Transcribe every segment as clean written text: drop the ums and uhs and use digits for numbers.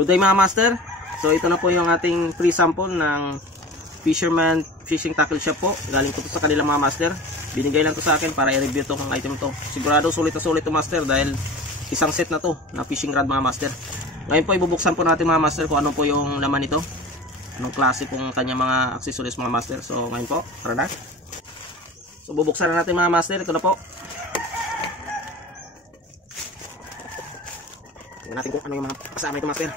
Good day mga master. So ito na po yung ating free sample ng Fisherman Fishing Tackle Shop po. Galing po to sa kanila mga master. Binigay lang to sa akin para i-review tong item to. Sigurado sulit na sulit to master dahil isang set na to na fishing rod mga master. Ngayon po ibubuksan po natin mga master kung ano po yung laman nito. Anong klase pong kanya mga accessories mga master. So ngayon po, tara na. So bubuksan na natin mga master. Ito na po. Tingnan natin kung ano yung mga kasama nito master.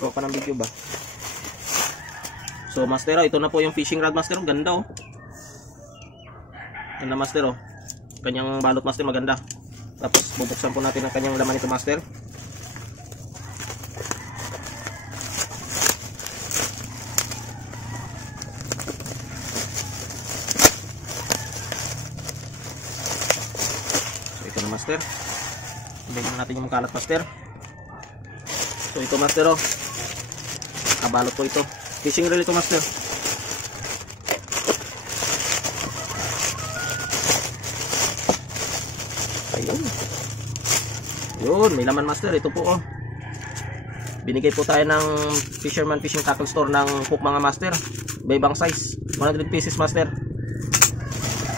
Gawa pa ng video ba? So master, ito na po yung fishing rod master. Ganda oh. Ganda master oh. Kanyang balot master maganda. Tapos bubuksan po natin ang kanyang laman nito master. So ito na master. Ibigay natin yung kalat master. So ito master oh. Kabalot po ito. Fishing reel ito master. Ayun. Yun, may laman master. Ito po oh. Binigay po tayo ng Fisherman Fishing Tackle Store ng hook mga master. Iba-ibang size. 100 pieces master.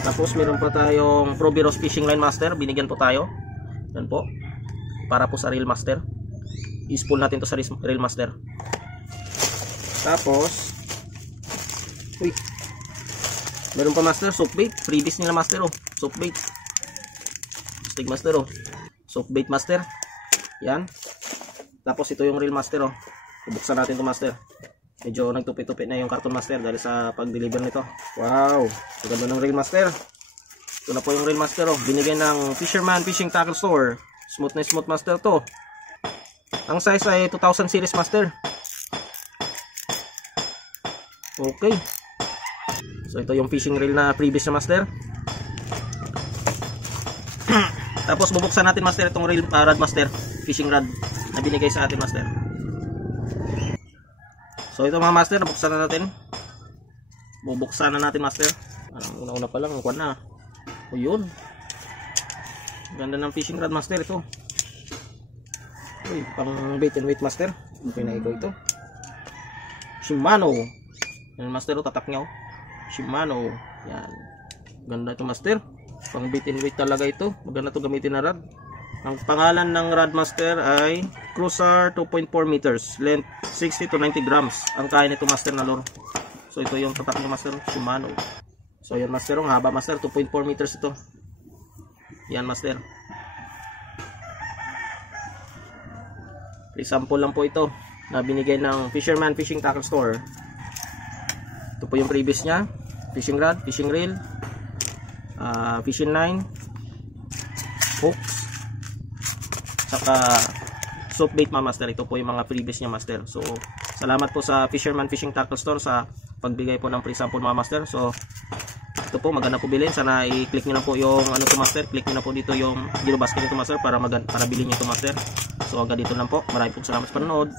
Tapos meron pa tayong Proviros Fishing Line master. Binigyan po tayo. Yan po. Para po sa reel master. I-spool natin to sa reel master. Tapos uy, meron pa master soap bait. Freebies nila master oh. Soap bait. Stig master oh. Soap bait master. Yan. Tapos ito yung reel master oh. Bubuksan natin to master. Medyo nagtupi-tupi na yung carton master dahil sa pag-deliver nito. Wow, ganda ng reel master. Ito na po yung reel master oh. Binigay ng Fisherman Fishing Tackle Store. Smooth na smooth master to. Ang size ay 2000 series master. Okay. So ito yung fishing reel na previous na master. Tapos bubuksan natin master itong reel rod master, fishing rod na binigay sa atin master. So ito mga master, nabuksan na natin. Bubuksan na natin master. Una-una pa lang, kuwan na. O yun. Ganda ng fishing rod master ito. Uy, pang bait and weight master. Okay na ito. Shimano. Yan master, tatak niya oh. Shimano. Yan. Ganda ito master. Pang bait and weight talaga ito. Maganda ito gamitin na rod. Ang pangalan ng rod master ay Cruiser 2.4 meters. Length 60 to 90 grams. Ang kaya nito master na lure. So ito yung tatak niya master. Shimano. So yan master, ang haba master. 2.4 meters ito. Yan master. Free sample lang po ito na binigay ng Fisherman Fishing Tackle Store. Ito po yung previous nya. Fishing rod, fishing reel, fishing line, hooks, saka soap bait mga master. Ito po yung mga previous nya master. So salamat po sa Fisherman Fishing Tackle Store sa pagbigay po ng free sample mga master. So ito po, maganda po bilhin. Sana i-click nyo na po yung ano to master. Click nyo na po dito yung Giro Basket nito master para bilhin nyo to master. So hanggang dito lang po. Maraming po salamat sa panonood.